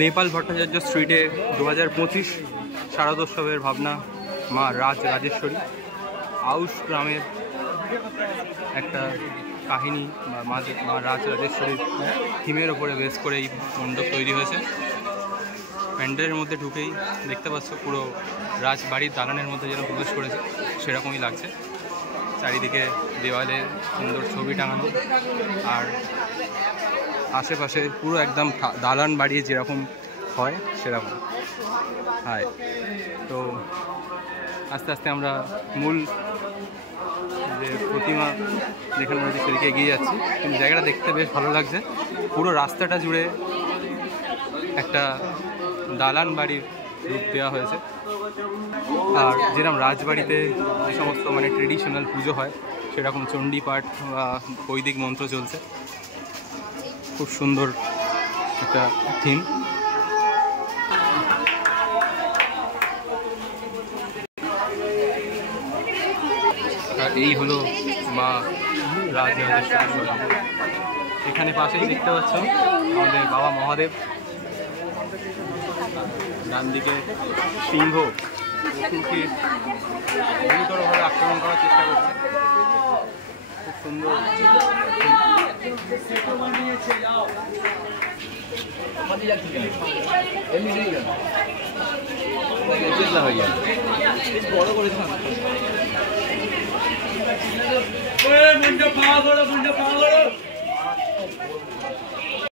নেপাল ভট্টাচার্য স্ট্রিটে 2025 শারদোৎসবের ভাবনা মা রাজরাজেশ্বরী আউশ গ্রামের একটা কাহিনী বা মা রাজরাজেশ্বরীর থিমের ওপরে বেস করে এই মণ্ডপ তৈরি হয়েছে। প্যান্ডেলের মধ্যে ঢুকেই দেখতে পাচ্ছ পুরো রাজবাড়ির দালানের মধ্যে যেন প্রবেশ করেছে সেরকমই লাগছে। চারিদিকে দেওয়ালে সুন্দর ছবি টাঙানো, আর আশেপাশে পুরো একদম দালান বাড়ি যেরকম হয় সেরকম। হাই, তো আস্তে আস্তে আমরা মূল যে প্রতিমা যেখানে রয়েছে সেদিকে এগিয়ে যাচ্ছি। কিন্তু জায়গাটা দেখতে বেশ ভালো লাগছে। পুরো রাস্তাটা জুড়ে একটা দালান বাড়ির রূপ দেওয়া হয়েছে। আর যেরকম রাজবাড়িতে যে সমস্ত মানে ট্রেডিশনাল পুজো হয় সেরকম চণ্ডী পাঠ বা বৈদিক মন্ত্র চলছে। খুব সুন্দর একটা থিম। আর এই হলো মা রাজরাজেশ্বরী। এখানে পাশেই দেখতে পাচ্ছ আমাদের বাবা মহাদেব, ডান দিকে সিংহ কুকুরকে গুরুতরভাবে আক্রমণ করার চেষ্টা করছে। খুব সুন্দর। বড় করে